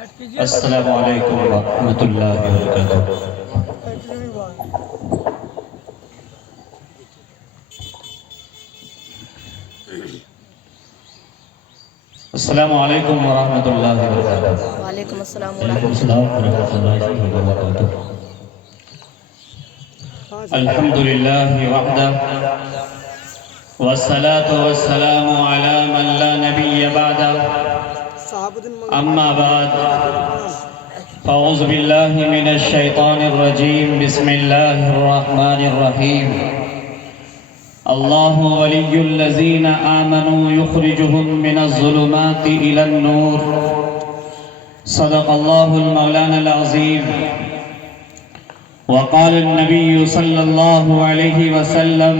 السلام علیکم ورحمۃ اللہ وبرکاتہ۔ السلام علیکم ورحمۃ اللہ وبرکاتہ۔ وعلیکم السلام وعلیکم ورحمۃ السلام ورحمۃ اللہ وبرکاتہ۔ الحمد للہ وحدہ والصلاة والسلام علی من لا نبی بعدہ، اما بعد فاعوذ باللہ من الشیطان الرجیم، بسم اللہ الرحمن الرحیم۔ اللہ ولی الذین آمنوا یخرجهم من الظلمات إلى النور، صدق اللہ المولانا العظیم۔ وقال النبی صلی اللہ علیہ وسلم،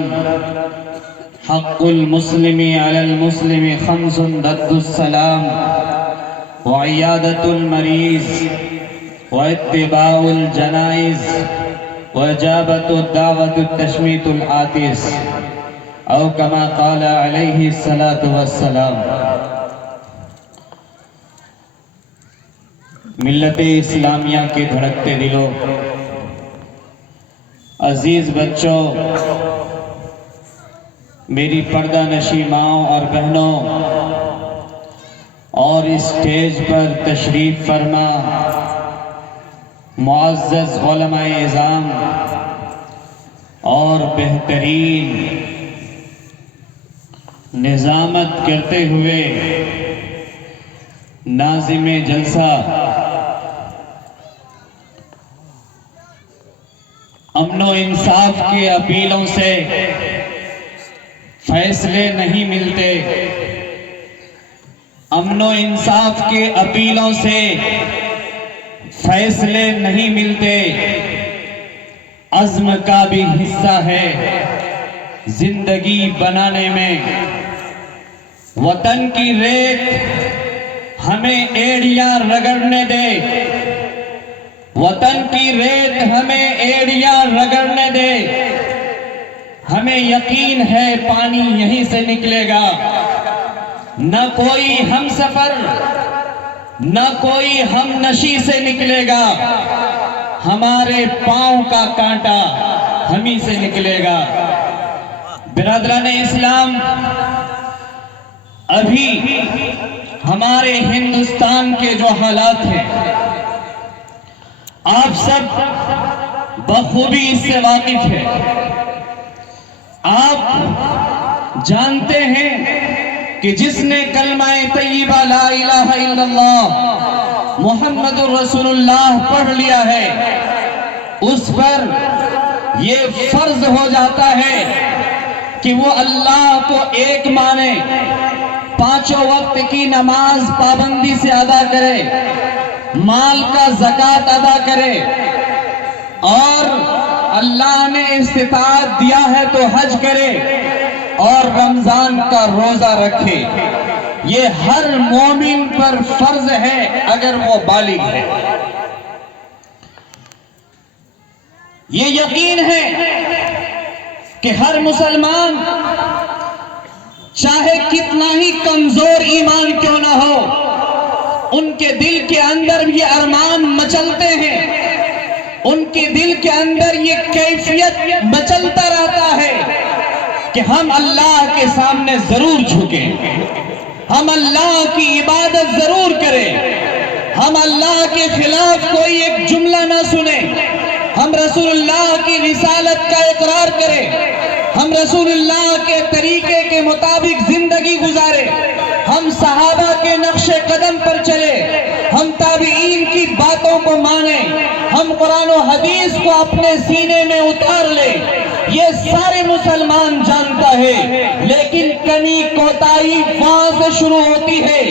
حق المسلم علی المسلم خمس رد السلام وعیادۃ المریض واتباع الجنائز واجابۃ الدعوۃ التشمیت العاطس، او کما قال علیہ الصلاۃ والسلام۔ ملت اسلامیہ کے دھڑکتے دلوں، عزیز بچوں، میری پردہ نشی ماؤں اور بہنوں، اور اسٹیج پر تشریف فرما معزز علماء اعظام اور بہترین نظامت کرتے ہوئے ناظم جلسہ، امن و انصاف کے اپیلوں سے فیصلے نہیں ملتے، امن و انصاف کے اپیلوں سے فیصلے نہیں ملتے، عزم کا بھی حصہ ہے زندگی بنانے میں۔ وطن کی ریت ہمیں ایڑیاں رگڑنے دے، وطن کی ریت ہمیں ایڑیاں رگڑنے دے، ہمیں یقین ہے پانی یہیں سے نکلے گا۔ نہ کوئی ہم سفر نہ کوئی ہم نشی سے نکلے گا، ہمارے پاؤں کا کانٹا ہمیں سے نکلے گا۔ برادران اسلام، ابھی ہمارے ہندوستان کے جو حالات ہیں، آپ سب بخوبی اس سے واقف ہیں۔ آپ جانتے ہیں کہ جس نے کلمہ طیبہ لا الہ الا اللہ محمد الرسول اللہ پڑھ لیا ہے، اس پر یہ فرض ہو جاتا ہے کہ وہ اللہ کو ایک مانے، پانچوں وقت کی نماز پابندی سے ادا کرے، مال کا زکوٰۃ ادا کرے، اور اللہ نے استطاعت دیا ہے تو حج کرے اور رمضان کا روزہ رکھے۔ یہ ہر مومن پر فرض ہے اگر وہ بالغ ہے۔ یہ یقین ہے کہ ہر مسلمان چاہے کتنا ہی کمزور ایمان کیوں نہ ہو، ان کے دل کے اندر یہ ارمان مچلتے ہیں، ان کے دل کے اندر یہ کیفیت مچلتا رہتا ہے کہ ہم اللہ کے سامنے ضرور جھکیں، ہم اللہ کی عبادت ضرور کریں، ہم اللہ کے خلاف کوئی ایک جملہ نہ سنیں، ہم رسول اللہ کی رسالت کا اقرار کریں، ہم رسول اللہ کے طریقے کے مطابق زندگی گزاریں، ہم صحابہ کے نقش قدم پر چلے، ہم تابعین کی باتوں کو مانیں، ہم قرآن و حدیث کو اپنے سینے میں اتار لیں۔ یہ سارے مسلمان جانتا ہے، لیکن کمی کوتاہی وہاں سے شروع ہوتی ہے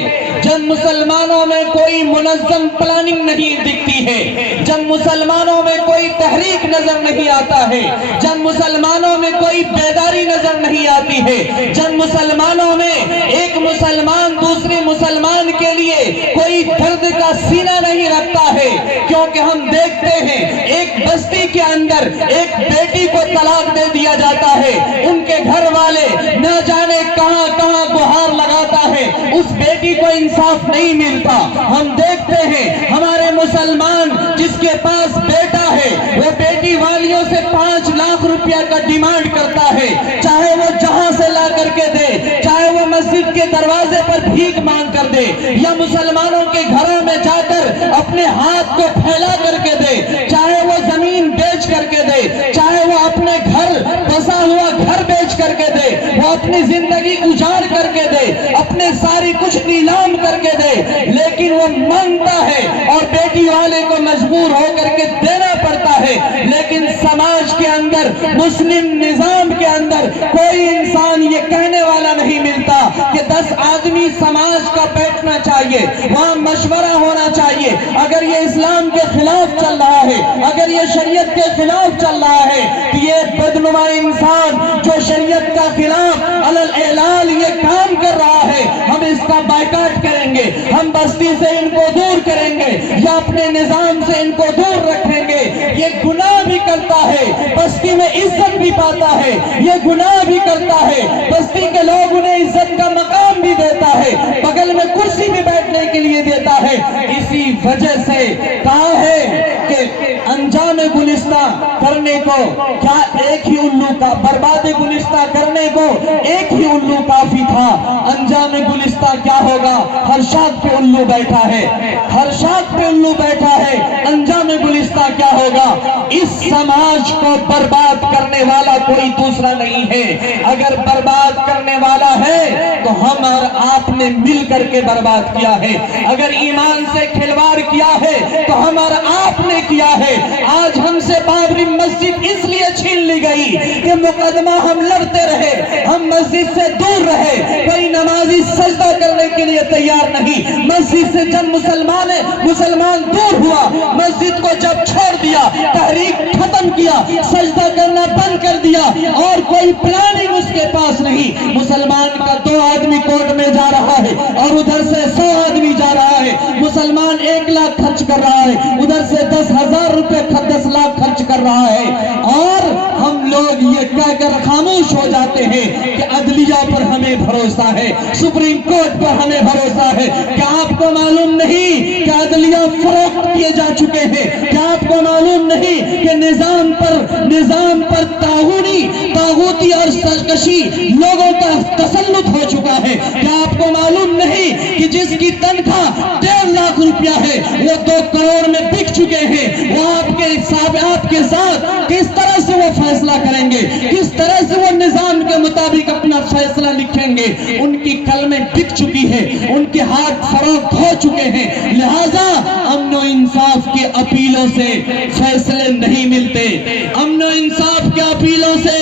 جب مسلمانوں میں کوئی منظم پلاننگ نہیں دکھتی ہے، جب مسلمانوں میں کوئی تحریک نظر نہیں آتا ہے، جب مسلمانوں میں کوئی بیداری نظر نہیں آتی ہے، جب مسلمانوں میں ایک مسلمان دوسرے مسلمان کے لیے کوئی درد کا سینہ نہیں رکھتا ہے۔ کیونکہ ہم دیکھتے ہیں ایک بستی کے اندر ایک بیٹی کو طلاق دے دیا جاتا ہے، ان کے گھر والے نہ جانے کہاں کہاں گہار لگاتا ہے، اس بیٹی کو انصاف نہیں ملتا. ہم دیکھتے ہیں ہمارے مسلمان جس کے پاس بیٹا ہے وہ بیٹی والیوں سے 5 لاکھ روپیہ کا ڈیمانڈ کرتا ہے, چاہے وہ جہاں سے لا کر کے دے, چاہے وہ مسجد کے دروازے پر بھیک مانگ کر دے, یا مسلمانوں کے گھروں میں جا کر اپنے ہاتھ کو پھیلا کر کے دے, چاہے وہ زمین بیچ کر کے دے, چاہے وہ اپنے گھر بسا ہوا گھر بیچ کر کے دے, وہ اپنی زندگی اجاڑ کر کے دے, اپنے ساری کچھ نیلام کر کے دے, لیکن وہ مانگتا ہے اور بیٹی والے کو مجبور ہو کر کے دینا پڑتا ہے. لیکن سماج کے اندر, مسلم نظام کے اندر کوئی انسان یہ کہنے والا نہیں ملتا کہ 10 آدمی سماج کا بیٹھنا چاہیے, وہاں مشورہ ہونا چاہیے. اگر یہ اسلام کے خلاف چل رہا ہے, اگر یہ شریعت کے خلاف چل رہا ہے, تو یہ بدنما انسان جو شریعت کا خلاف علی اعلان یہ کام کر رہا ہے, ہم اس کا بائیکاٹ کریں گے, ہم بستی سے ان کو دور کریں گے یا اپنے نظام سے ان کو دور رکھیں گے. یہ گناہ بھی کرتا ہے, بستی میں عزت بھی پاتا ہے, یہ گناہ بھی کرتا ہے, بستی کے لوگ انہیں عزت کا مقام بھی دیتا ہے, بغل میں کرسی بھی بیٹھنے کے لیے دیتا ہے. اسی وجہ سے کہا ہے کہ انجام گلستہ کرنے کو کیا ایک ہی الو کا, برباد گلستہ کرنے کو ایک ہی الو کافی تھا. انجام گلستہ کیا ہوگا؟ ہر شاخ پہ الو بیٹھا ہے, ہر شاخ پہ الو بیٹھا ہے. انجام گلستہ کیا ہوگا؟ اس سماج کو برباد کرنے والا کوئی دوسرا نہیں ہے. اگر برباد کرنے والا ہے تو ہم اور آپ نے مل کر کے برباد کیا ہے. اگر ایمان سے کھلواڑ کیا ہے تو ہم اور آپ نے کیا ہے. آج ہم سے بابری مسجد اس لیے چھین لی گئی کہ مقدمہ ہم لڑتے رہے, ہم مسجد سے دور رہے, کوئی نمازی سجدہ کرنے کے لیے تیار نہیں. مسجد سے جب مسلمان دور ہوا, مسجد کو جب چھوڑ دیا, تحریک ختم کیا, سجدہ کرنا بند کر دیا, اور کوئی پلاننگ اس کے پاس نہیں. مسلمان کا 2 آدمی کورٹ میں جا رہا ہے اور ادھر سے 100 آدمی جا رہا ہے. مسلمان 1 لاکھ خرچ کر رہا ہے, ادھر سے 10,000 روپے 10 لاکھ خرچ کر رہا ہے, اور ہم لوگ یہ کہہ کر خاموش ہو جاتے ہیں کہ عدلیہ پر ہمیں بھروسہ ہے, سپریم کورٹ پر ہمیں بھروسہ ہے. کیا آپ کو معلوم نہیں کہ عدلیہ فروخت کیے جا چکے ہیں؟ کیا آپ کو معلوم نہیں کہ نظام پر طاغوتی اور سرکشی لوگوں کا تسلط ہو چکا ہے؟ کیا آپ کو معلوم نہیں کہ جس کی تنخواہ 1.5 لاکھ روپیہ ہے وہ 2 کروڑ میں بک چکے ہیں؟ وہ آپ کے ساتھ کس طرح سے وہ فیصلہ کریں گے, کس طرح سے وہ نظام کے مطابق اپنا فیصلہ لکھیں گے؟ ان کی قلمیں بک چکی ہے, ان کے ہاتھ فروخت ہو چکے ہیں. لہذا امن و انصاف کی اپیلوں سے فیصلے نہیں ملتے, امن و انصاف کے اپیلوں سے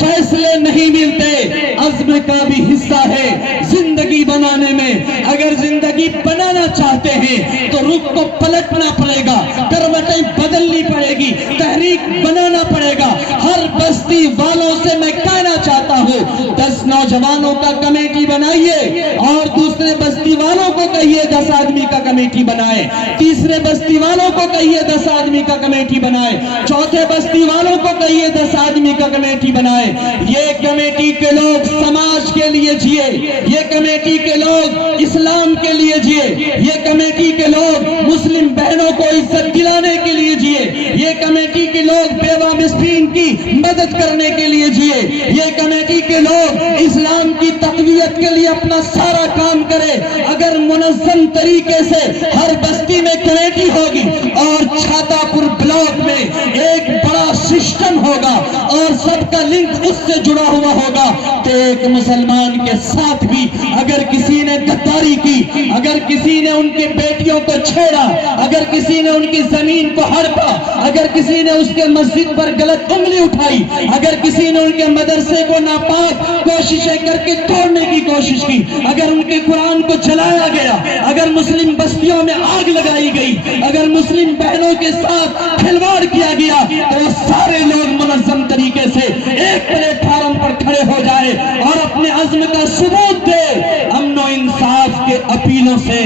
فیصلے نہیں ملتے. عزم کا بھی حصہ ہے زندگی بنانے میں. اگر زندگی بنانا چاہتے ہیں تو رخ کو پلٹنا پڑے گا, کروٹیں بدلنی پڑے گی, تحریک بنانا پڑے گا. ہر بستی والوں سے میں کہنا چاہتا ہوں 10 نوجوانوں کا کمیٹی بنائیے, اور دوسرے بستی والوں کو کہیے 10 آدمی کا کمیٹی بنائے, تیسرے بستی والوں کو کہیے 10 آدمی کا کمیٹی بنائے, چوتھے بستی والوں کو کہیے 10 آدمی کا کمیٹی بنائے. یہ کمیٹی کے لوگ سماج کے لیے جیے, یہ کمیٹی کے لوگ اسلام کے لیے جیے, یہ کمیٹی کے لوگ مسلم بہنوں کو عزت دلانے کے لیے جیے, یہ کمیٹی کے لوگ بیوہ مسکین کی مدد کرنے کے لیے جیے, یہ کمیٹی کے لوگ اسلام کی تقویت کے لیے اپنا سارا کام کرے. اگر منظم طریقے سے ہر بستی میں کمیٹی ہوگی اور چھاتا پور بلاک میں ایک بڑا سسٹم ہوگا اور سب کا لنک اس سے جڑا ہوا ہوگا, تو ایک مسلمان کے ساتھ بھی اگر کسی نے غداری کی, اگر کسی نے ان کی بیٹیوں کو چھیڑا, اگر کسی نے ان کی زمین کو ہڑپا, اگر کسی نے اس کے مسجد پر غلط انگلی اٹھائی, اگر کسی نے ان کے مدرسے کو ناپاک کوششیں کر کے توڑنے کی کوشش کی, اگر ان کے قرآن کو جلایا گیا, اگر مسلم بستیوں میں آگ لگائی گئی, اگر مسلم بہنوں کے ساتھ کھلواڑ کیا گیا, تو وہ سارے لوگ منظم طریقے سے ایک پلیٹ فارم پر کھڑے ہو جائے اور اپنے عزم کا ثبوت دے. امن و انصاف کے اپیلوں سے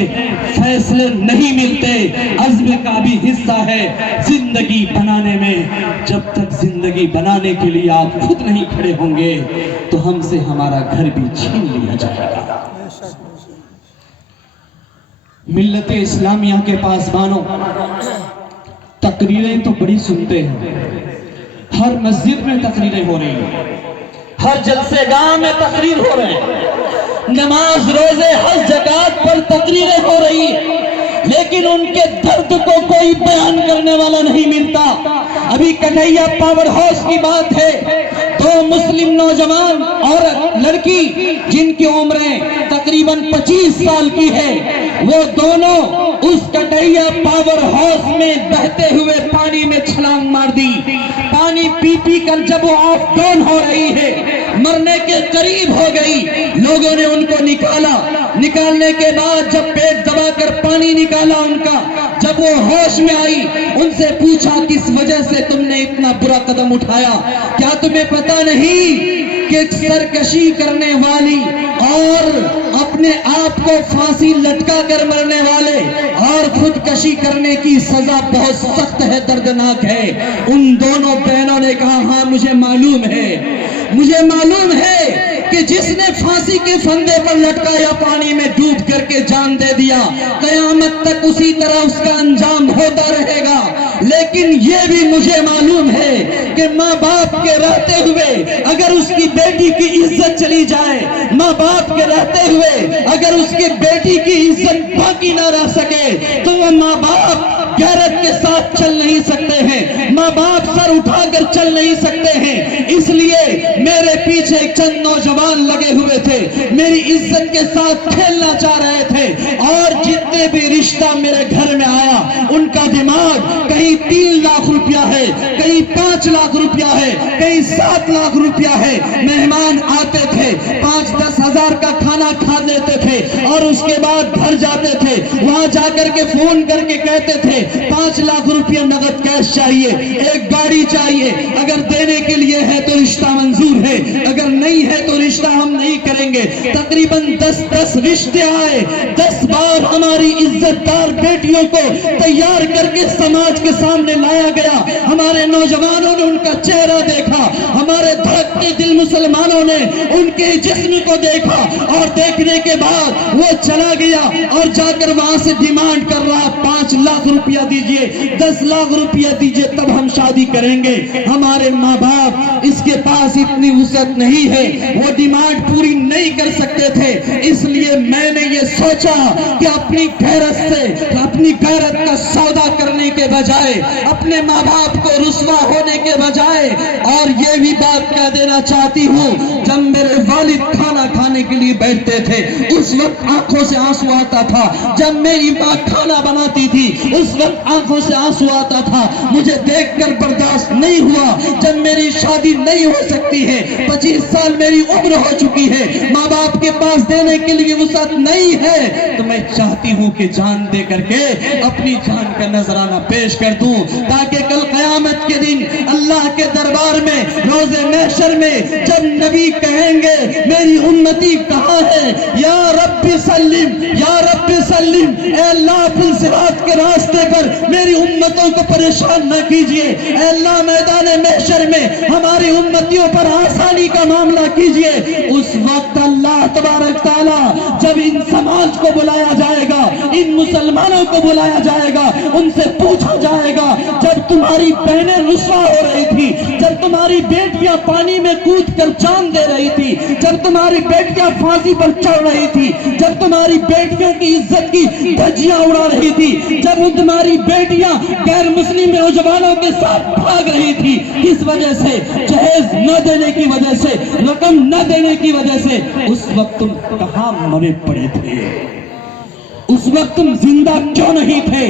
فیصلے نہیں ملتے, عزم کا بھی حصہ ہے زندگی بنانے میں. جب تک زندگی بنانے کے لیے آپ خود نہیں کھڑے ہوں گے تو ہم سے ہمارا گھر بھی چھین لیا جائے گا. ملت اسلامیہ کے پاسبانوں، تقریریں تو بڑی سنتے ہیں، ہر مسجد میں تقریریں ہو رہی ہیں، ہر جلسے گاہ میں تقریر ہو رہے ہیں، نماز روزے حج زکات پر تقریریں ہو رہی ہیں، لیکن ان کے درد کو کوئی بیان کرنے والا نہیں ملتا۔ ابھی کنہیا پاور ہاؤس کی بات ہے، دو مسلم نوجوان عورت لڑکی جن کی عمریں تقریباً 25 سال کی ہے، وہ دونوں اس کنہیا پاور ہاؤس میں بہتے ہوئے پانی میں چھلانگ مار دی۔ پانی پی پی کر جب وہ آف ڈاؤن ہو رہی ہے، مرنے کے قریب ہو گئی، لوگوں نے ان کو نکالا۔ نکالنے کے بعد جب پیٹ دبا کر پانی نکالا ان کا، جب وہ ہوش میں آئی، ان سے پوچھا کس وجہ سے تم نے اتنا برا قدم اٹھایا؟ کیا تمہیں پتا نہیں کہ سرکشی کرنے والی اور اپنے آپ کو پھانسی لٹکا کر مرنے والے اور خودکشی کرنے کی سزا بہت سخت ہے، دردناک ہے؟ ان دونوں بہنوں نے کہا ہاں مجھے معلوم ہے، مجھے معلوم ہے کہ جس نے پھانسی کے پھندے پر لٹکایا، پانی میں ڈوب کر کے جان دے دیا، قیامت تک اسی طرح اس کا انجام ہوتا رہے گا۔ لیکن یہ بھی مجھے معلوم ہے کہ ماں باپ کے رہتے ہوئے اگر اس کی بیٹی کی عزت چلی جائے، ماں باپ کے رہتے ہوئے اگر اس کی بیٹی کی عزت باقی نہ رہ سکے، تو وہ ماں باپ غیرت کے ساتھ چل نہیں سکتے ہیں، ماں باپ سر اٹھا کر چل نہیں سکتے ہیں۔ اس لیے میرے پیچھے چند نوجوان لگے ہوئے تھے، میری عزت کے ساتھ کھیلنا چاہ رہے تھے، اور جتنے بھی رشتہ میرے گھر میں آیا ان کا دماغ کہیں 3 لاکھ روپیہ ہے، کہیں 5 لاکھ روپیہ ہے، کہیں 7 لاکھ روپیہ ہے۔ مہمان آتے تھے، 5-10 ہزار کا کھانا کھا لیتے تھے اور اس کے بعد گھر جاتے تھے، وہاں جا کر کے فون کر کے کہتے تھے 5 لاکھ روپیہ نقد کیش چاہیے، ایک گاڑی چاہیے، اگر دینے کے لیے ہے تو رشتہ منظور ہے، اگر نہیں ہے تو رشتہ ہم نہیں کریں گے۔ تقریباً 10 رشتے آئے، 10 بار ہماری عزت دار بیٹیوں کو تیار کر کے سماج کے سامنے لایا گیا۔ ہمارے نوجوانوں نے ان کا چہرہ دیکھا، ہمارے دھڑکتے دل مسلمانوں نے ان کے جسم کو دیکھا، اور دیکھنے کے بعد وہ چلا گیا اور جا کر وہاں سے ڈیمانڈ کر رہا 5 لاکھ روپیہ دیجئے، 10 لاکھ روپیہ دیجئے تب ہم شادی کریں گے۔ ہمارے ماں باپ اس کے پاس اتنی وسعت نہیں ہے، وہ ڈیمانڈ پوری نہیں کر سکتے تھے۔ اس لیے میں نے یہ سوچا کہ اپنی غیرت سے، اپنی غیرت کا سودا کرنے کے بجائے، اپنے ماں باپ کو رسوا ہونے کے بجائے، اور یہ بھی بات کہہ دینا چاہتی ہوں، جب میرے والد کھانا کھانے کے لیے بیٹھتے تھے اس وقت آنکھوں سے آنسو آتا تھا، جب میری ماں کھانا بناتی تھی اس وقت آنکھوں سے آنسو آتا تھا، مجھے دیکھ کر برداشت نہیں ہوا۔ جب میری شادی نہیں ہو سکتی ہے، 25 سال میری عمر ہو چکی ہے، ماں باپ کے پاس دینے کے لیے وسعت نہیں ہے، تو میں چاہتی ہوں کہ جان دے کر کے اپنی جان کا نذرانہ پیش کر دوں، تاکہ کل قیامت کے دن اللہ کے دربار میں روز محشر میں جب نبی کہیں گے میری امتی کہاں ہے، یا رب سلم، یا رب سلم، اے اللہ پل صراط کے راستے پر میری امتوں کو پریشان نہ کیجئے، اے اللہ میدان محشر میں ہماری امتیوں پر آسانی کا معاملہ کیجئے۔ اس وقت اللہ تبارک تعالیٰ جب ان سماج کو بلایا جائے گا، ان مسلمانوں کو بلایا جائے گا، ان سے پوچھا جائے گا جب تمہاری بہنیں رسوا ہو رہی تھی، جب تمہاری بیٹیاں پانی میں کود کر جان دے رہی تھی، جب تمہاری بیٹیاں پھانسی پر چڑھ رہی تھی، جب تمہاری بیٹیوں کی عزت کی دھجیاں اڑا رہی تھی، جب تمہاری بیٹیاں غیر مسلم نوجوانوں کے ساتھ بھاگ رہی تھی، کس وجہ سے؟ جہیز نہ دینے کی وجہ سے، رقم نہ دینے کی وجہ سے۔ اس وقت تم کہاں مرے پڑے تھے؟ اس وقت تم زندہ کیوں نہیں تھے؟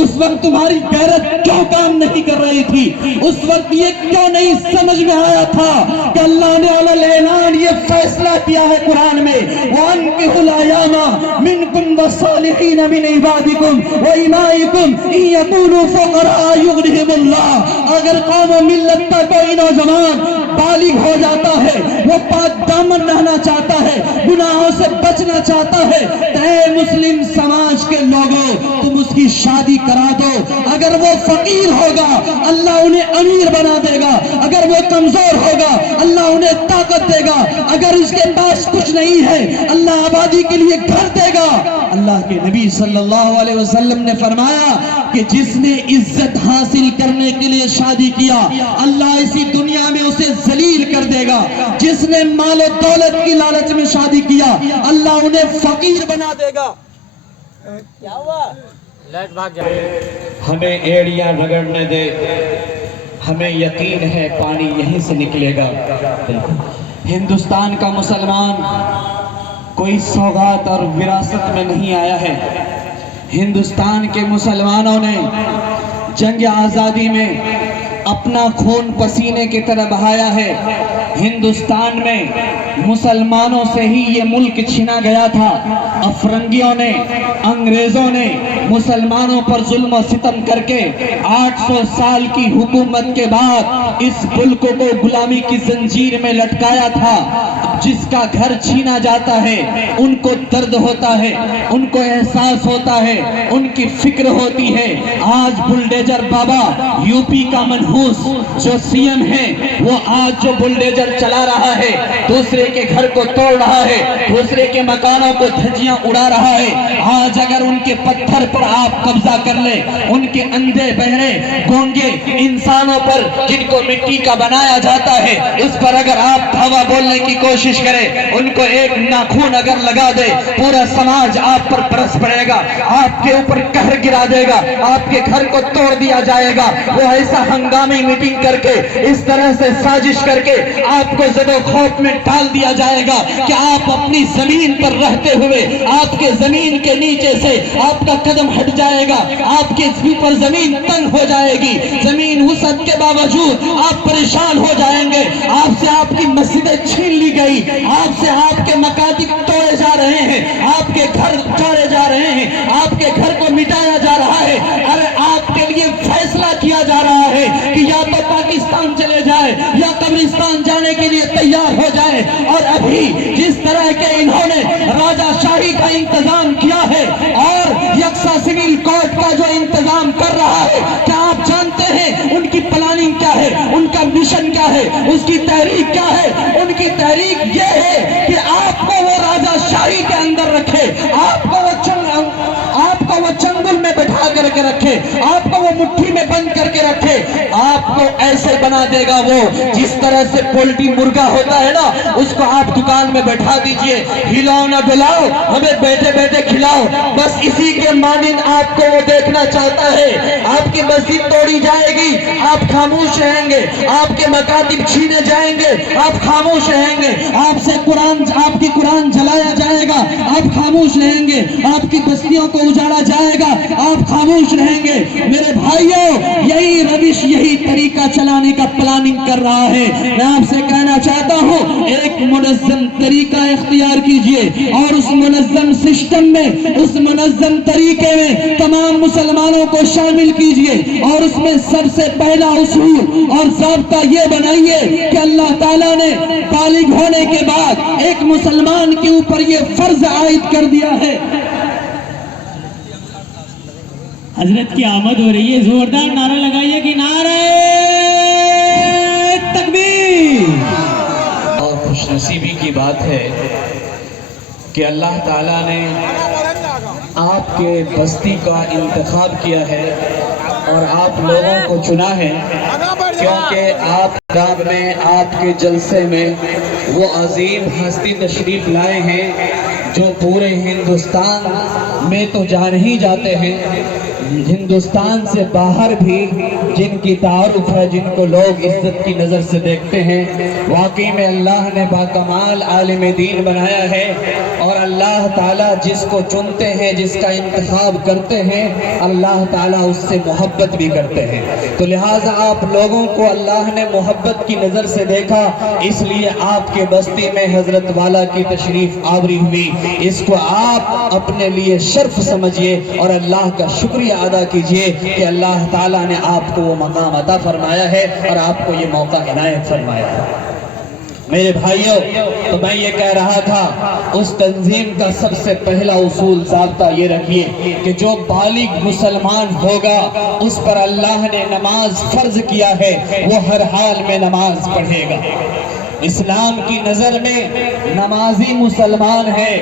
اس وقت تمہاری غیرت کیوں کام نہیں کر رہی تھی؟ اس وقت یہ کیوں نہیں سمجھ میں آیا تھا کہ اللہ نے علی الاعلان یہ فیصلہ کیا ہے قرآن میں، وَأَنكِحُوا الْأَيَامَ مِنكُمْ وَالصَّالِحِينَ مِنْ عِبَادِكُمْ وَإِمَائِكُمْ إِن يَكُونُوا فُقَرَاءَ يُغْنِهِمُ اللَّهُ۔ اگر قوم و ملت کا کوئی نوجوان بالغ ہو جاتا ہے، وہ پاک دامن رہنا چاہتا ہے، گناہوں سے بچنا چاہتا ہے، تو اے مسلم سماج کے لوگوں، تم اس کی شادی کرا دو. اگر وہ فقیر ہوگا اللہ انہیں امیر بنا دے گا, اگر وہ کمزور ہوگا اللہ انہیں طاقت دے گا, اگر اس کے پاس کچھ نہیں ہے اللہ آبادی کے لیے گھر دے گا. اللہ کے نبی صلی اللہ علیہ وسلم نے فرمایا کہ جس نے عزت حاصل کرنے کے لیے شادی کیا اللہ اسی دنیا میں اسے ذلیل کر دے گا. جس نے مال و دولت کی لالچ میں شادی کیا اللہ انہیں فقیر بنا دے گا. کیا ہوا؟ لائٹ بھاگ جائے. ہمیں ایڑیاں رگڑنے دے, ہمیں یقین ہے پانی یہیں سے نکلے گا. ہندوستان کا مسلمان کوئی سوغات اور وراثت میں نہیں آیا ہے. ہندوستان کے مسلمانوں نے جنگ آزادی میں اپنا خون پسینے کی طرح بہایا ہے. ہندوستان میں مسلمانوں سے ہی یہ ملک چھینا گیا تھا. افرنگیوں نے, انگریزوں نے مسلمانوں پر ظلم و ستم کر کے 800 سال کی حکومت کے بعد اس ملک کو غلامی کی زنجیر میں لٹکایا تھا. جس کا گھر چھینا جاتا ہے ان کو درد ہوتا ہے, ان کو احساس ہوتا ہے, ان کی فکر ہوتی ہے. آج بلڈیزر بابا یو پی کا منحوس جو سی ایم ہے وہ آج جو بلڈیزر چلا رہا ہے دوسرے کے گھر کو توڑ رہا ہے, دوسرے کے مکانوں کو دھجیاں اڑا رہا ہے. آج اگر ان کے پتھر پر آپ قبضہ کر لیں, ان کے اندھے بہرے گونگے انسانوں پر جن کو مٹی کا بنایا جاتا ہے اس پر اگر آپ دھاوا بولنے کی کوشش کرے, ان کو ایک ناخون اگر لگا دے پورا سماج آپ پر برس پڑے گا, آپ کے اوپر قہر گرا دے گا, آپ کے گھر کو توڑ دیا جائے گا. وہ ایسا ہنگامی میٹنگ کر کے اس طرح سے سازش کر کے آپ کو زد و خوف میں ڈال دیا جائے گا کہ آپ اپنی زمین پر رہتے ہوئے آپ کے زمین کے نیچے سے آپ کا قدم ہٹ جائے گا, آپ کے پر زمین تنگ ہو جائے گی. زمین وسعت کے باوجود آپ پریشان ہو جائیں گے. آپ سے آپ کی مسجدیں چھین لی گئی, آپ سے آپ کے مکاتب توڑے جا رہے ہیں, آپ کے گھر توڑے جا رہے ہیں, آپ کے گھر کو مٹایا جا رہا ہے. ارے آپ کے لیے فیصلہ کیا جا رہا ہے کہ یا تو پاکستان چلے جائے یا قبرستان جانے کے لیے تیار ہو جائے. اور ابھی جس طرح کے انہوں نے راجہ شاہی کا انتظام کیا ہے اور یکساں سول کورٹ کا جو انتظام کر رہا ہے, کیا آپ جانتے ہیں ان کی پلاننگ کیا ہے, ان کا مشن کیا ہے, اس کی تحریک کیا ہے؟ ان کی تحریک یہ ہے کہ آپ کو وہ راجہ شاہی کے اندر رکھے, آپ کو وہ چنگل میں بٹھا کر کے رکھے, آپ کو وہ مٹھی میں بند کر کے رکھے. آپ کو ایسے بنا دے گا وہ جس طرح سے پولٹری مرغا ہوتا ہے نا, اس کو آپ دکان میں بیٹھا دیجئے, ہلاؤ نہ ڈلاؤ, ہمیں بیٹھے بیٹھے کھلاؤ, بس اسی کے مانند آپ کو وہ دیکھنا چاہتا ہے. آپ کی مسجد توڑی جائے گی, آپ خاموش رہیں گے, آپ کے مکاتب چھینے جائیں گے, آپ خاموش رہیں گے, آپ سے آپ کی قرآن جلایا جائے گا, آپ خاموش رہیں گے, آپ کی بستیوں کو اجاڑا جائے گا, آپ خاموش رہیں گے. میرے بھائیوں, یہی روش, یہی طریقہ چلانے کا پلاننگ کر رہا ہے. میں آپ سے کہنا چاہتا ہوں ایک منظم طریقہ اختیار کیجئے اور اس منظم سسٹم میں, اس منظم طریقے میں تمام مسلمانوں کو شامل کیجئے اور اس میں سب سے پہلا اصول اور ضابطہ یہ بنائیے کہ اللہ تعالیٰ نے بالغ ہونے کے بعد ایک مسلمان کے اوپر یہ فرض عائد کر دیا ہے. حضرت کی آمد ہو رہی ہے, زوردار نعرہ لگائیے کہ نعرہ تکبیر. اور خوش نصیبی کی بات ہے کہ اللہ تعالیٰ نے آپ کے بستی کا انتخاب کیا ہے اور آپ لوگوں کو چنا ہے, کیونکہ آپ گام میں, آپ کے جلسے میں وہ عظیم ہستی تشریف لائے ہیں جو پورے ہندوستان میں تو جان ہی جاتے ہیں, ہندوستان سے باہر بھی جن کی تعارف ہے, جن کو لوگ عزت کی نظر سے دیکھتے ہیں. واقعی میں اللہ نے باکمال عالم دین بنایا ہے اور اللہ تعالیٰ جس کو چنتے ہیں, جس کا انتخاب کرتے ہیں, اللہ تعالیٰ اس سے محبت بھی کرتے ہیں. تو لہٰذا آپ لوگوں کو اللہ نے محبت کی نظر سے دیکھا, اس لیے آپ کے بستی میں حضرت والا کی تشریف آوری ہوئی. اس کو آپ اپنے لیے شرف سمجھیے اور اللہ کا شکریہ ادا کیجئے کہ اللہ تعالیٰ نے آپ کو وہ مقام عطا فرمایا ہے اور آپ کو یہ موقع عنایت فرمایا ہے. میرے بھائیوں، تو میں یہ کہہ رہا تھا اس تنظیم کا سب سے پہلا اصول ضابطہ یہ رکھیے کہ جو بالغ مسلمان ہوگا اس پر اللہ نے نماز فرض کیا ہے، وہ ہر حال میں نماز پڑھے گا۔ اسلام کی نظر میں نمازی مسلمان ہے،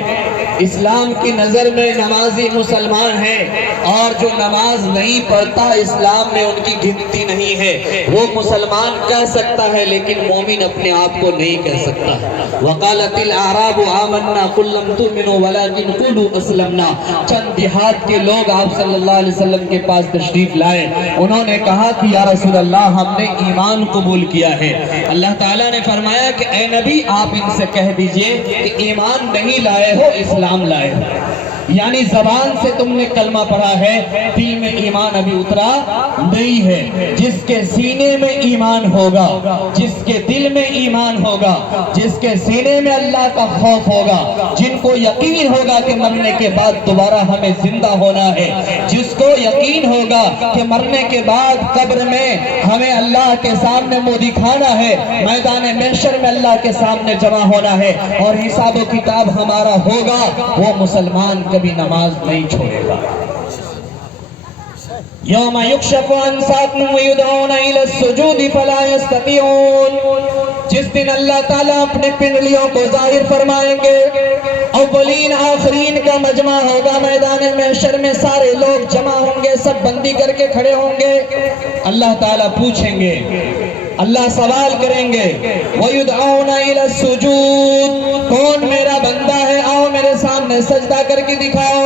اسلام کی نظر میں نمازی مسلمان ہے، اور جو نماز نہیں پڑھتا اسلام میں ان کی گنتی نہیں ہے۔ وہ مسلمان کہہ سکتا ہے لیکن مومن اپنے آپ کو نہیں کہہ سکتا۔ وقالت الاعراب آمنا قل لم تؤمنوا ولكن قولوا اسلمنا۔ چند دیہات کے لوگ آپ صلی اللہ علیہ وسلم کے پاس تشریف لائے، انہوں نے کہا کہ یا رسول اللہ ہم نے ایمان قبول کیا ہے۔ اللہ تعالیٰ نے فرمایا کہ اے نبی آپ ان سے کہہ دیجئے کہ ایمان نہیں لائے ہو، اسلام لائے ہو۔ یعنی زبان سے تم نے کلمہ پڑھا ہے، دل میں ایمان ابھی اترا نہیں ہے۔ جس کے سینے میں ایمان ہوگا، جس کے دل میں ایمان ہوگا، جس کے سینے میں اللہ کا خوف ہوگا، جن کو یقین ہوگا کہ مرنے کے بعد دوبارہ ہمیں زندہ ہونا ہے، جس کو یقین ہوگا کہ مرنے کے بعد قبر میں ہمیں اللہ کے سامنے منہ دکھانا ہے، میدان محشر میں اللہ کے سامنے جمع ہونا ہے اور حساب و کتاب ہمارا ہوگا، وہ مسلمان کبھی نماز نہیں چھوڑے گا۔ یوم یکشف عن ساق ویدعون الی السجود فلا یستطیعون۔ جس دن اللہ تعالیٰ اپنے پنڈلیوں کو ظاہر فرمائیں گے، اولین آخرین کا مجمع ہوگا، میدان محشر میں سارے لوگ جمع ہوں گے، سب بندی کر کے کھڑے ہوں گے۔ اللہ تعالیٰ پوچھیں گے، اللہ سوال کریں گے، وَيُدْعَوْنَ إِلَى السُّجُودِ، کون میرا بندہ ہے، آؤ میرے سامنے سجدہ کر کے دکھاؤ۔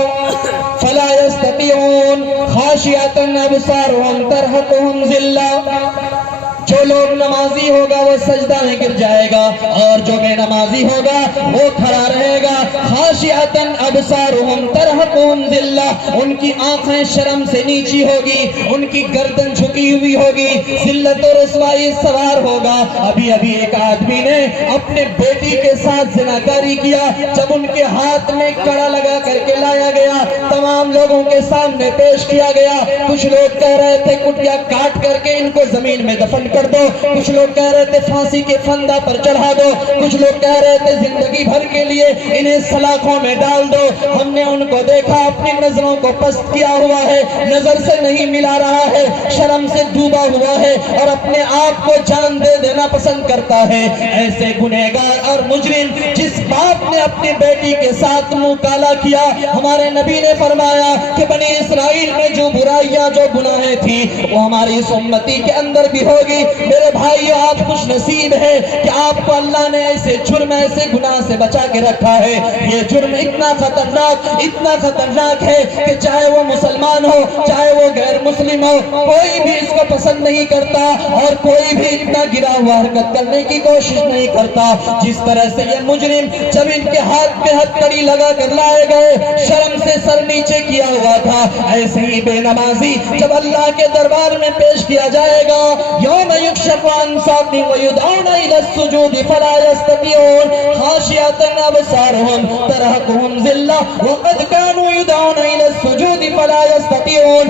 فَلَا يَسْتَطِيعُونَ خَاشِعَةً أَبْصَارُهُمْ تَرْهَقُهُمْ ذِلَّةٌ۔ جو لوگ نمازی ہوگا وہ سجدہ میں گر جائے گا، اور جو بے نمازی ہوگا وہ کھڑا رہے گا۔ خاشعۃ ابصارہم ترہقہم ذلہ، ان کی آنکھیں شرم سے نیچی ہوگی، ان کی گردن جھکی ہوئی ہوگی، ذلت و رسوائی سوار ہوگا۔ ابھی ابھی ایک آدمی نے اپنے بیٹی کے ساتھ زناکاری کیا، جب ان کے ہاتھ میں کڑا لگا کر کے لایا گیا، تمام لوگوں کے سامنے پیش کیا گیا۔ کچھ لوگ کہہ رہے تھے کٹیا کاٹ کر کے ان کو زمین میں دفن کر دو، کچھ لوگ کہہ رہے تھے پھانسی کے پھندا پر چڑھا دو، کچھ لوگ کہہ رہے تھے زندگی بھر کے لیے انہیں سلاخوں میں ڈال دو۔ ہم نے ان کو دیکھا اپنی نظروں کو پست کیا ہوا ہے، نظر سے نہیں ملا رہا ہے، شرم سے ڈوبا ہوا ہے اور اپنے آپ کو جان دے دینا پسند کرتا ہے۔ ایسے گنہگار اور مجرم جس باپ نے اپنی بیٹی کے ساتھ منہ کالا کیا، ہمارے نبی نے فرمایا کہ بنی اسرائیل میں جو برائیاں جو گناہیں تھی وہ ہماری اس امتی کے اندر بھی ہوگی۔ میرے بھائیو آپ خوش نصیب ہیں کہ آپ کو اللہ نے ایسے جرم ایسے گناہ سے بچا کے رکھا ہے۔ یہ جرم اتنا خطرناک ہے کہ چاہے وہ مسلمان ہو چاہے وہ غیر مسلم ہو، کوئی بھی اس کو پسند نہیں کرتا اور کوئی بھی اتنا گرا ہوا حرکت کرنے کی کوشش نہیں کرتا۔ جس طرح سے یہ مجرم جب ان کے ہاتھ پہ ہتھکڑی لگا کر لائے گئے، شرم سے سر نیچے کیا ہوا تھا، ایسے ہی بے نمازی جب اللہ کے دربار میں پیش کیا جائے گا، یوم یکشف عن ساق ویدعون الی السجود فلا یستطیعون خاشعۃ ابصارہم ترہقہم ذلہ وقد کانوا یدعون الی السجود فلا یستطیعون۔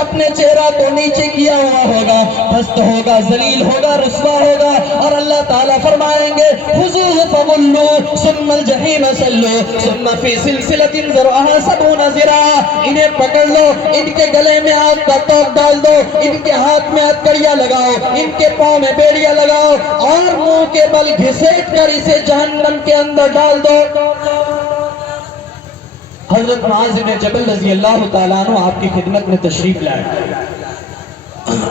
اپنے چہرہ کو نیچے کیا ہوا ہوگا، پست ہوگا، ذلیل ہوگا، رسوا ہوگا، اور اللہ تعالیٰ فرمائیں گے خذوہ فغلوہ ثم الجحیم صلوہ ثم فی سلسلۃ ذرعہا 70 ذراعا۔ انہیں پکڑ لو، ان کے گلے میں آگ کا توق ڈال دو، ان کے ہاتھ میں ہتھکڑیاں لگاؤ، ان کے پاؤں میں بیڑیاں لگاؤ اور منہ کے بل گھسیٹ کر اسے جہنم کے اندر ڈال دو۔ حضرت معاذ بن جبل رضی اللہ تعالیٰ عنہ آپ کی خدمت میں تشریف لائے،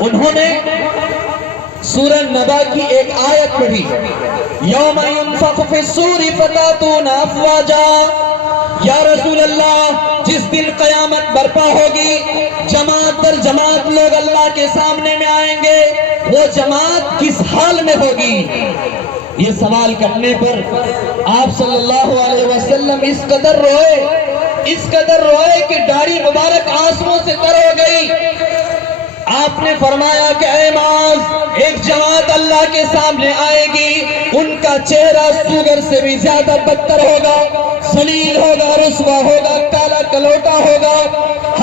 انہوں نے سورہ نبا کی ایک آیت پڑھی، یوم ینفخ فی الصور فتاتون افواجا۔ یا رسول اللہ جس دن قیامت برپا ہوگی، جماعت در جماعت لوگ اللہ کے سامنے میں آئیں گے، وہ جماعت کس حال میں ہوگی؟ یہ سوال کرنے پر آپ صلی اللہ علیہ وسلم اس قدر روئے کہ داڑھی مبارک آنسوؤں سے تر ہو گئی۔ آپ نے فرمایا کہ اے معاذ، ایک جماعت اللہ کے سامنے آئے گی، ان کا چہرہ سوگر سے بھی زیادہ بدتر ہوگا، ذلیل ہوگا، رسوا ہوگا، کالا کلوٹا ہوگا۔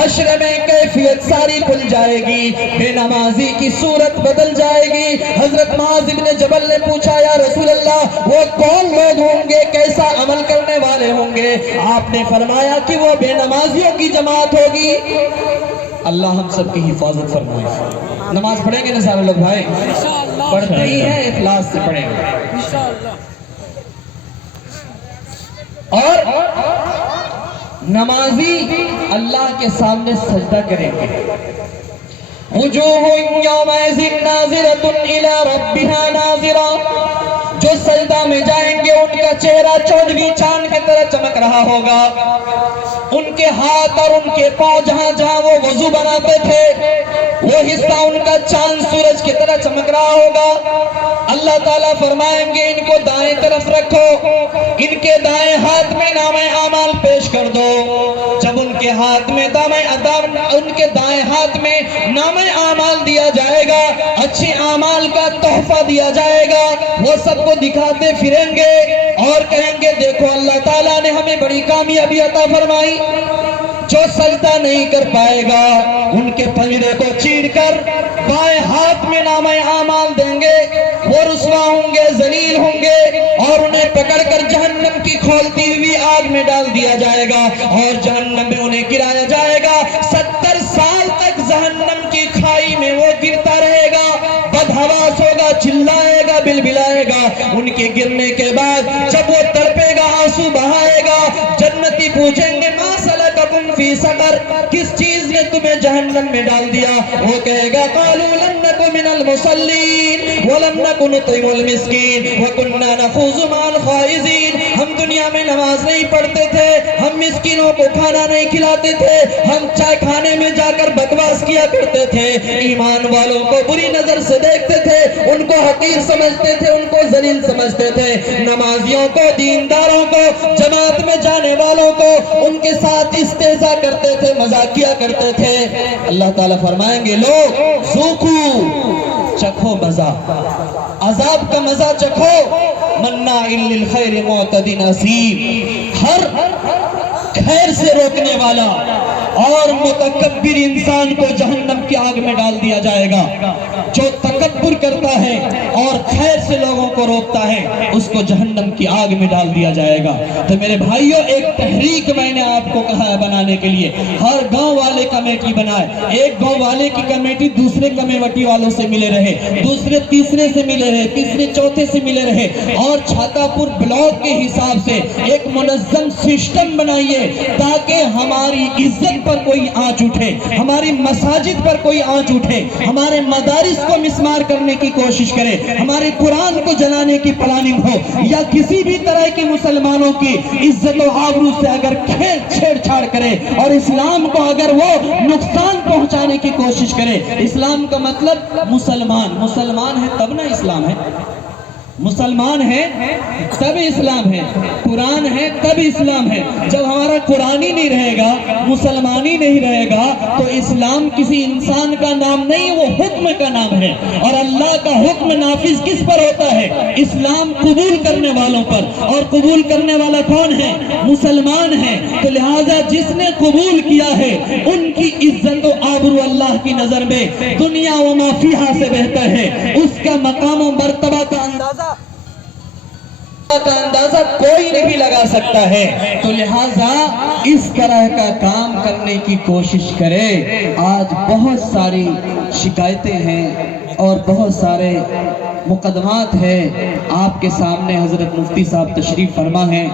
حشر میں کیفیت ساری کھل جائے گی، بے نمازی کی صورت بدل جائے گی۔ حضرت معاذ بن جبل نے پوچھا یا رسول اللہ وہ کون لوگ ہوں گے، کیسا عمل کرنے والے ہوں گے؟ آپ نے فرمایا کہ وہ بے نمازیوں کی جماعت ہوگی۔ اللہ ہم سب کی حفاظت فرمائے۔ نماز پڑھیں گے نا سارے لوگ بھائی؟ پڑھتے ہی ہیں، اخلاص سے پڑھیں گے۔ اور نمازی اللہ کے سامنے سجدہ کریں گے۔ وجوہ یومئذ ناظرۃ الی ربھا ناظرہ، جو سجدہ میں جائیں گے ان کا چہرہ چودھویں چاند کی طرح چمک رہا ہوگا۔ ان کے ہاتھ اور ان کے پاؤں جہاں جہاں وہ وضو بناتے تھے وہ حصہ ان کا چاند سورج کی طرح چمک رہا ہوگا۔ اللہ تعالیٰ فرمائیں گے ان کو دائیں طرف رکھو، ان کے دائیں ہاتھ میں نامہ اعمال پیش کر دو۔ جب ان کے ہاتھ میں ان کے دائیں ہاتھ میں نامہ اعمال دیا جائے گا، اچھے اعمال کا تحفہ دیا جائے گا، وہ سب کو دکھاتے پھریں گے اور کہیں گے دیکھو اللہ تعالیٰ نے ہمیں بڑی کامیابی عطا فرمائی۔ جو سجدہ نہیں کر پائے گا ان کے پنجرے کو چیر کر بائیں ہاتھ میں نامہ اعمال دیں گے، وہ رسوا ہوں گے، ذلیل ہوں گے، اور انہیں پکڑ کر جہنم کی کھولتی ہوئی آگ میں ڈال دیا جائے گا اور جہنم میں انہیں گرایا جائے گا۔ 70 سال تک جہنم کی کھائی میں وہ گرتا رہے گا، بدحواس ہوگا، چلائے گا، بلبلائے گا۔ ان کے گرنے کے بعد جب وہ تڑپے گا، آنسو بہائے گا، جنتی پوچھیں گے ما سلککم فی سقر، کس چیز نے تمہیں جہنم میں ڈال دیا؟ وہ کہے گا قالوا لم نک من المصلین ولم نک نطعم المسکین وکنا نخوض مع الخائضین، ہم دنیا میں نماز نہیں پڑھتے تھے، ہم مسکینوں کو کھانا نہیں کھلاتے تھے، ہم چائے کھانے میں جا کر بکواس کیا کرتے تھے، ایمان والوں کو بری نظر سے دیکھتے تھے، ان کو حقیر سمجھتے تھے، ان کو ذلیل سمجھتے تھے، نمازیوں کو، دینداروں کو، جماعت میں جانے والوں کو ان کے ساتھ استہزاء کرتے تھے، مذاق کیا کرتے تھے۔ اللہ تعالیٰ فرمائیں گے لوگ ذوقوا، چکھو مزہ، عذاب کا مزہ چکھو، مناع للخیر معتد اثیم، ہر خیر سے روکنے والا اور متکبر انسان کو جہنم کی آگ میں ڈال دیا جائے گا۔ جو تکبر کرتا ہے اور خیر سے لوگوں کو روکتا ہے اس کو جہنم کی آگ میں ڈال دیا جائے گا۔ تو میرے بھائیوں، ایک تحریک میں نے آپ کو کہا ہے بنانے کے لیے، ہر گاؤں والے کمیٹی بنائے، ایک گاؤں والے کی کمیٹی دوسرے کمیٹی والوں سے ملے رہے، دوسرے تیسرے سے ملے رہے، تیسرے چوتھے سے ملے رہے، اور چھاتا پور بلاک کے حساب سے ایک منظم سسٹم بنائیے تاکہ ہماری عزت پر کوئی آنچ اٹھے، ہماری مساجد پر کوئی آنچ اٹھے، ہمارے مدارس کو مسمار کرنے کی کوشش کرے، ہمارے قرآن کو جلانے کی پلاننگ ہو، یا کسی بھی طرح کی مسلمانوں کی عزت و آبرو سے اگر چھیڑ چھاڑ کرے اور اسلام کو اگر وہ نقصان پہنچانے کی کوشش کرے۔ اسلام کا مطلب مسلمان ہے تب نہ اسلام ہے، مسلمان ہے تب اسلام ہے، قرآن ہے تب اسلام ہے۔ جب ہمارا قرآن ہی نہیں رہے گا، مسلمان ہی نہیں رہے گا تو اسلام کسی انسان کا نام نہیں، وہ حکم کا نام ہے، اور اللہ کا حکم نافذ کس پر ہوتا ہے؟ اسلام قبول کرنے والوں پر، اور قبول کرنے والا کون ہے؟ مسلمان ہے۔ تو لہٰذا جس نے قبول کیا ہے ان کی عزت و آبرو اللہ کی نظر میں دنیا و ما فیہا سے بہتر ہے، اس کا مقام و مرتبہ کا اندازہ کوئی نہیں لگا سکتا ہے۔ تو لہٰذا اس طرح کا کام کرنے کی کوشش کرے۔ آج بہت ساری شکایتیں ہیں اور بہت سارے مقدمات ہیں، آپ کے سامنے حضرت مفتی صاحب تشریف فرما ہیں،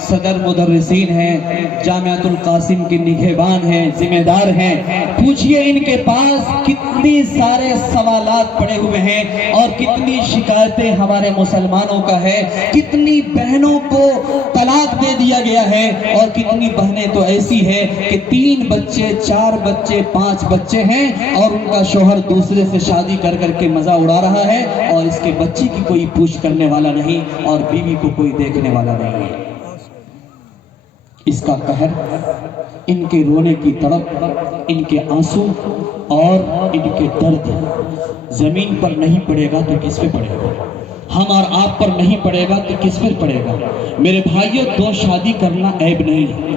صدر مدرسین ہیں، جامعۃ القاسم کے نگہبان ہیں، ذمہ دار ہیں، پوچھئے ان کے پاس کتنی سارے سوالات پڑے ہوئے ہیں اور کتنی شکایتیں ہمارے مسلمانوں کا ہے، کتنی بہنوں کو طلاق دے دیا گیا ہے، اور کتنی بہنیں تو ایسی ہیں کہ 3 بچے 4 بچے 5 بچے ہیں اور ان کا شوہر دوسرے سے شادی کر کے مزہ اڑا رہا ہے، اور اس کے بچے کی کوئی پوچھ کرنے والا نہیں اور بیوی کو کوئی دیکھنے والا نہیں ہے۔ اس کا قہر، ان کے رونے کی تڑپ، ان کے آنسو اور ان کے درد زمین پر نہیں پڑے گا تو کس پہ پڑے گا؟ ہم اور آپ پر نہیں پڑے گا تو کس پر پڑے گا؟ میرے بھائیوں، 2 شادی کرنا عیب نہیں ہے،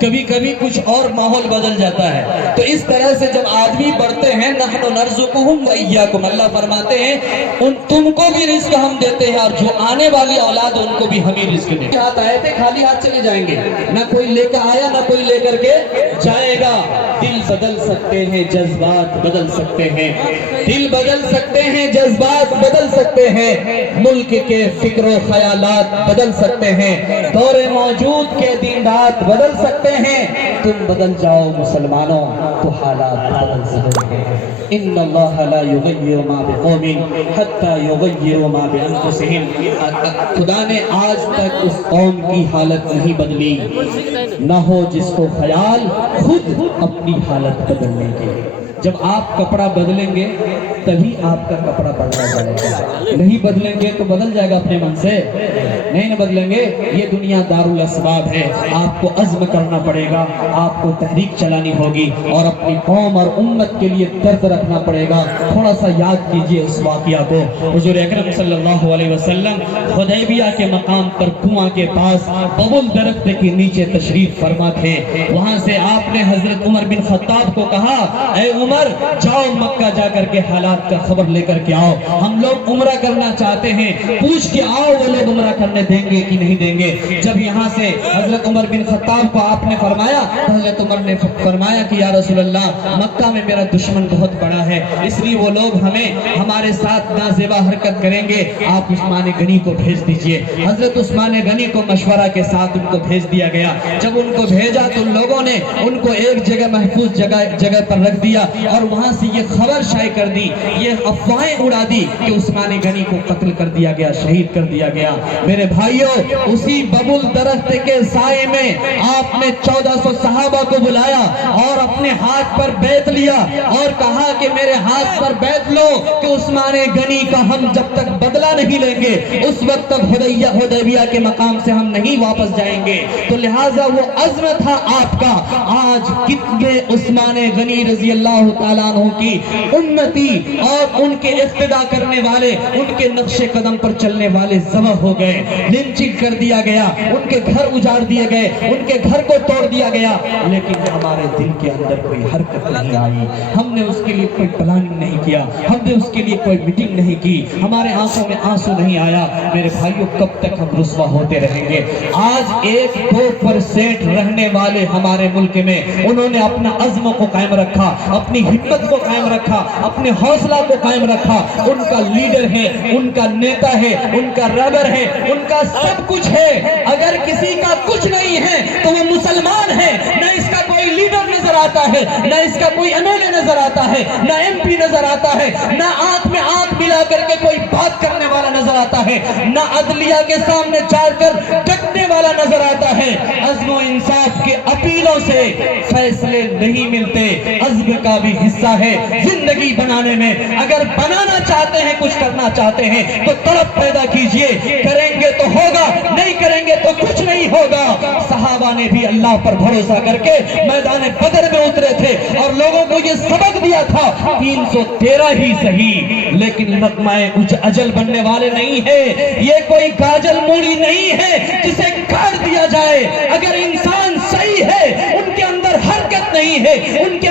کبھی کبھی کچھ اور ماحول بدل جاتا ہے۔ تو اس طرح سے جب آدمی بڑھتے ہیں نحن نرزقہم و ایاکم، اللہ فرماتے ہیں تم کو بھی رزق ہم دیتے ہیں اور جو آنے والی اولاد ان کو بھی ہم ہی رزق دیں گے۔ ہاتھ آئے تھے خالی ہاتھ چلے جائیں گے، نہ کوئی لے کر آیا نہ کوئی لے کر کے جائے گا۔ دل بدل سکتے ہیں، جذبات بدل سکتے ہیں، دل بدل سکتے ہیں، جذبات بدل سکتے ہیں، ملک کے فکر و خیالات بدل سکتے ہیں، دور موجود کے دیندار بدل سکتے ہیں۔ تم بدل جاؤ مسلمانوں تو حالات بدل سکتے ہیں۔ ان اللہ لا یغیر ما بقوم حتی یغیروا ما بانفسہم، خدا نے آج تک اس قوم کی حالت نہیں بدلی، نہ ہو جس کو خیال خود اپنی حالت بدلنے کے۔ جب آپ کپڑا بدلیں گے تبھی آپ کا کپڑا بدلا جائے گا، نہیں بدلیں گے تو بدل جائے گا اپنے من سے، نہیں نہ بدلیں گے۔ یہ دنیا دارالاسباب ہے، آپ کو عزم کرنا پڑے گا، آپ کو تحریک چلانی ہوگی اور اپنی قوم اور امت کے لیے درد رکھنا پڑے گا۔ تھوڑا سا یاد کیجئے اس واقعہ کو۔ حضور اکرم صلی اللہ علیہ وسلم حدیبیہ کے مقام پر کنواں کے پاس ببول درخت کے نیچے تشریف فرما تھے۔ وہاں سے آپ نے حضرت عمر بن خطاب کو کہا، اے عمر جاؤ مکہ جا کر کے حالات کا خبر لے کر کے آؤ، ہم لوگ عمرہ کرنا چاہتے ہیں، پوچھ کے آؤ وہ لوگ عمرہ کرنے دیں گے کہ نہیں دیں گے۔ جب یہاں سے حضرت عمر بن خطاب کو آپ نے فرمایا، حضرت عمر نے فرمایا کہ یا رسول اللہ مکہ میں میرا دشمن بہت بڑا ہے، اس لیے وہ لوگ ہمارے ساتھ نازیبا حرکت کریں گے، آپ عثمان غنی کو بھیج دیجئے۔ حضرت عثمان غنی کو مشورہ کے ساتھ ان کو بھیج دیا گیا۔ جب ان کو بھیجا تو لوگوں نے ان کو ایک جگہ محفوظ جگہ پر رکھ دیا اور وہاں سے یہ خبر شائع کر دی، یہ افواہیں اڑا دی کہ عثمان غنی کو قتل کر دیا گیا، شہید کر دیا گیا۔ میرے بھائیوں، اسی ببول درخت کے سائے میں آپ نے 1400 صحابہ کو بلایا اور اپنے ہاتھ پر بیعت لیا اور کہا کہ میرے ہاتھ پر بیعت لو کہ عثمان غنی کا ہم جب تک بدلہ نہیں لیں گے اس وقت تک حدیبیہ کے مقام سے ہم نہیں واپس جائیں گے۔ تو لہٰذا وہ عزم تھا آپ کا۔ آج کتنے عثمان غنی رضی اللہ تعالیٰ عنہ کی امتی اور ان کے اقتداء کرنے والے، ان کے نقش قدم پر چلنے والے ذبح ہو گئے، لنچنگ کر دیا گیا، ان کے گھر اجاڑ دیے گئے، ان کے گھر کو توڑ دیا گیا، لیکن ہمارے دل کے اندر کوئی حرکت نہیں آئی، ہم نے اس کے لیے کوئی پلاننگ نہیں کیا، ہم نے اس کے لیے کوئی میٹنگ نہیں کی، ہمارے آنکھوں میں آنسو نہیں آیا۔ میرے بھائیوں، کب تک ہم رسوا ہوتے رہیں گے؟ آج 1-2% رہنے والے ہمارے ملک میں انہوں نے اپنا عزم کو قائم رکھا، اپنی ہمت کو قائم رکھا، اپنے حوصلہ کو قائم رکھا۔ ان کا لیڈر ہے، ان کا نیتا ہے، ان کا رہبر ہے، ان کا سب کچھ ہے۔ اگر کسی کا کچھ نہیں ہے تو وہ مسلمان ہے، نہ اس کا کوئی لیڈر نظر آتا ہے، نہ اس کا کوئی MLA نظر آتا ہے، نہ MP نظر آتا ہے، نہ آنکھ میں آنکھ ملا کر کے کوئی بات کرنے والا نظر آتا ہے، نہ عدلیہ کے سامنے چار کر ڈٹنے والا نظر آتا ہے۔ عزم و انصاف کے اپیلوں سے فیصلے نہیں ملتے، عزم کا بھی حصہ ہے زندگی بنانے میں۔ اگر بنانا چاہتے ہیں، کچھ کرنا چاہتے ہیں تو طلب پیدا کیجئے، کریں گے تو ہوگا، نہیں کریں گے تو کچھ نہیں ہوگا۔ صحابہ نے بھی اللہ پر بھروسہ کر کے میدان بدر میں اترے تھے اور لوگوں کو یہ سبق دیا تھا 313 ہی صحیح، لیکن لقمہ اجل بننے والے نہیں ہے، یہ کوئی کاجل موڑی نہیں ہے جسے کاٹ دیا جائے۔ اگر انسان صحیح ہے، ان کے اندر حرکت نہیں ہے، ان کے